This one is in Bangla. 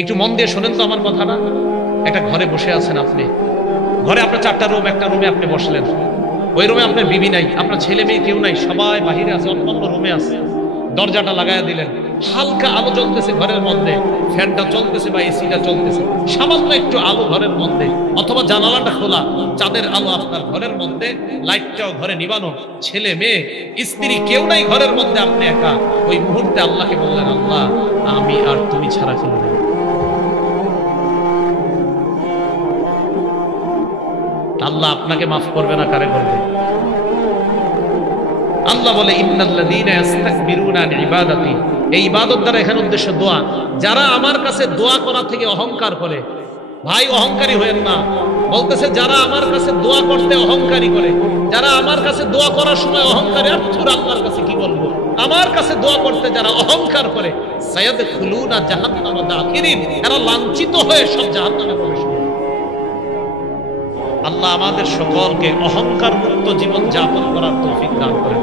একটু মন দিয়ে শোনেন তো আমার কথাটা। একটা ঘরে বসে আছেন আপনি, ঘরে আপনার 4টা রুম, একটা রুমে আপনি বসলেন, ওই রুমে আপনার বিবি নাই, আপনার ছেলে মেয়ে কেউ নাই, সবাই বাহিরে আছে, অন্য রুমে আছে। দরজাটা লাগাইয়া দিলেন, হালকা আলো জ্বলতেছে ঘরের মধ্যে, ফ্যানটা চলতেছে বা এসিটা চলতেছে, সামান্য একটু আলো ঘরের মধ্যে, অথবা জানালাটা খোলা, চাঁদের আলো আপনার ঘরের মধ্যে, লাইটটাও ঘরে নিবানো, ছেলে মেয়ে স্ত্রী কেউ নাই ঘরের মধ্যে, আপনি একা। ওই মুহূর্তে আল্লাহকে বললেন, আল্লাহ আমি আর তুমি ছাড়া কেউ নেই। আল্লাহ আপনাকে মাফ করবে না, কারে করবে? আল্লাহ বলে ইন্নাল্লাযীনা ইস্তাকবিরুনা আন ইবাদাতি, এই ইবাদত দ্বারা এখানে উদ্দেশ্য দোয়া। যারা আমার কাছে দোয়া করা থেকে অহংকার করে, ভাই অহংকারী হয়েন না। বলতেছে যারা আমার কাছে দোয়া করতে অহংকারী করে, যারা আমার কাছে দোয়া করার সময় অহংকারী, আত্মুর আল্লাহর কাছে কি বলবো, আমার কাছে দোয়া করতে যারা অহংকার করে, সায়াদখুলুনা জাহান্নামা দাখিরিন, এরা লাঞ্ছিত হয়ে সব জাহান্নামে প্রবেশ করবে। আল্লাহ আমাদের সকলকে অহংকার মুক্ত জীবন যাপন করার তৌফিক দান করেন।